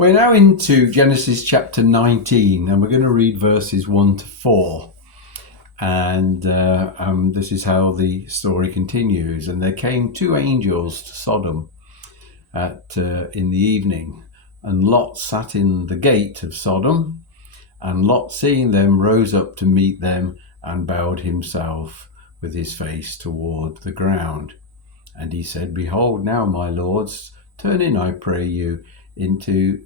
We're now into Genesis chapter 19, and we're going to read verses 1 to 4. And this is how the story continues. And there came two angels to Sodom in the evening, and Lot sat in the gate of Sodom. And Lot, seeing them, rose up to meet them and bowed himself with his face toward the ground. And he said, Behold, now, my lords, turn in, I pray you, into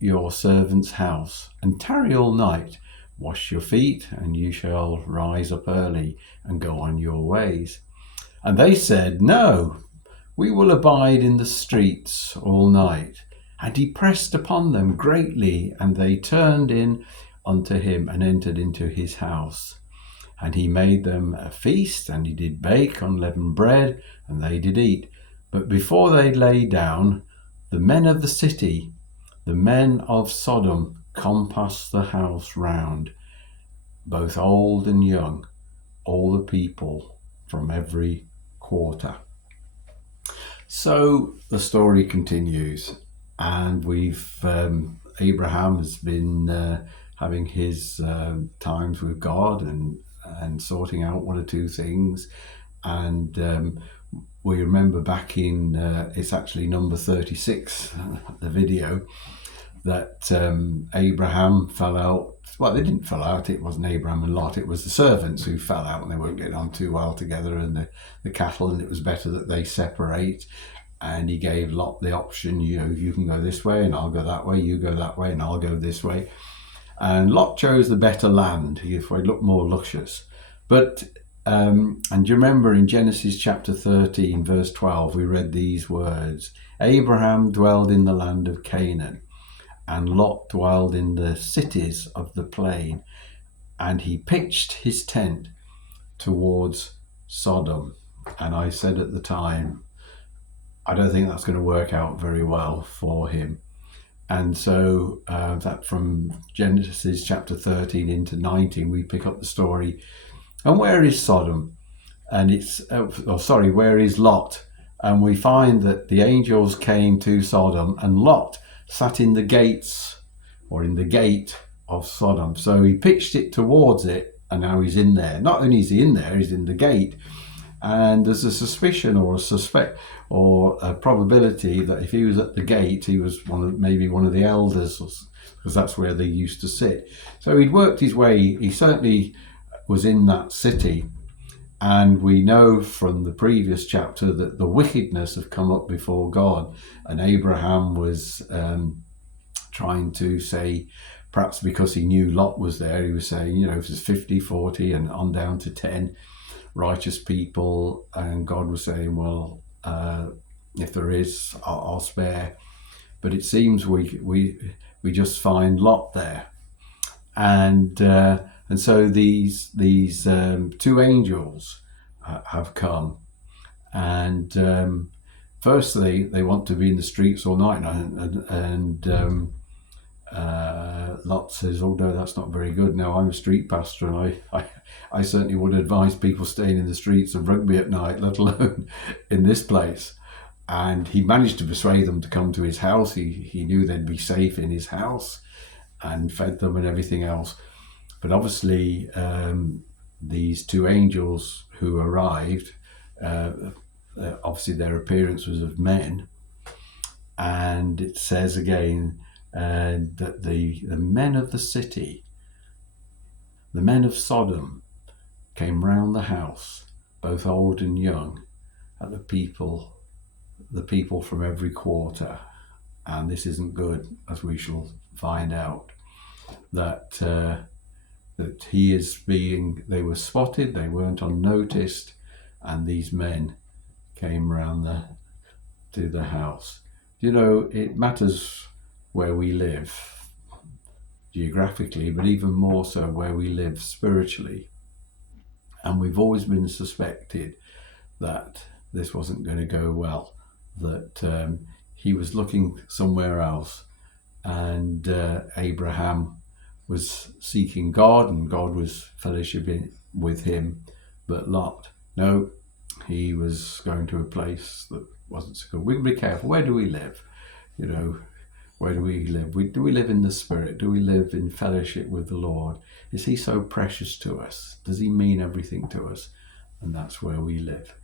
your servant's house, and tarry all night. Wash your feet, and you shall rise up early and go on your ways. And they said, No, we will abide in the streets all night. And he pressed upon them greatly, and they turned in unto him and entered into his house. And he made them a feast, and he did bake unleavened bread, and they did eat. But before they lay down, the men of the city, the men of Sodom, compassed the house round, both old and young, all the people from every quarter. So the story continues, and Abraham has been having his times with God and sorting out one or two things. And we remember back in, it's actually number 36, the video, that Abraham fell out. Well, they didn't fall out. It wasn't Abraham and Lot. It was the servants who fell out, and they weren't getting on too well together, and the cattle, and it was better that they separate. And he gave Lot the option, you can go this way and I'll go that way, you go that way and I'll go this way. And Lot chose the better land. It looked more luscious. But and you remember in Genesis chapter 13, verse 12, we read these words: Abraham dwelled in the land of Canaan, and Lot dwelled in the cities of the plain, and he pitched his tent towards Sodom. And I said at the time, I don't think that's going to work out very well for him. And so that from Genesis chapter 13 into 19, we pick up the story. And where is Sodom? And where is Lot? And we find that the angels came to Sodom, and Lot sat in the gates, or in the gate of Sodom. So he pitched it towards it, and now he's in there. Not only is he in there, he's in the gate. And there's a suspicion or a probability that if he was at the gate, he was maybe one of the elders, because that's where they used to sit. So he'd worked his way. He certainly was in that city. And we know from the previous chapter that the wickedness had come up before God. And Abraham was trying to say, perhaps because he knew Lot was there, he was saying, if it's 50, 40 and on down to 10 righteous people. And God was saying, well, if there is, I'll spare. But it seems we just find Lot there. And so these two angels have come, and firstly they want to be in the streets all night, and Lot says, "Oh no, that's not very good." Now I'm a street pastor, and I certainly would advise people staying in the streets of Rugby at night, let alone in this place. And he managed to persuade them to come to his house. He knew they'd be safe in his house, and fed them and everything else. But obviously, these two angels who arrived, obviously their appearance was of men. And it says again that the men of the city, the men of Sodom, came round the house, both old and young, at the people from every quarter. And this isn't good, as we shall find out, that they were spotted, they weren't unnoticed, and these men came round to the house. It matters where we live geographically, but even more so where we live spiritually. And we've always been suspected that this wasn't going to go well, that he was looking somewhere else, and Abraham was seeking God, and God was fellowshipping with him. But Lot, no, he was going to a place that wasn't so good. We can be careful. Where do we live? Where do we live? Do we live in the Spirit? Do we live in fellowship with the Lord? Is he so precious to us? Does he mean everything to us? And that's where we live.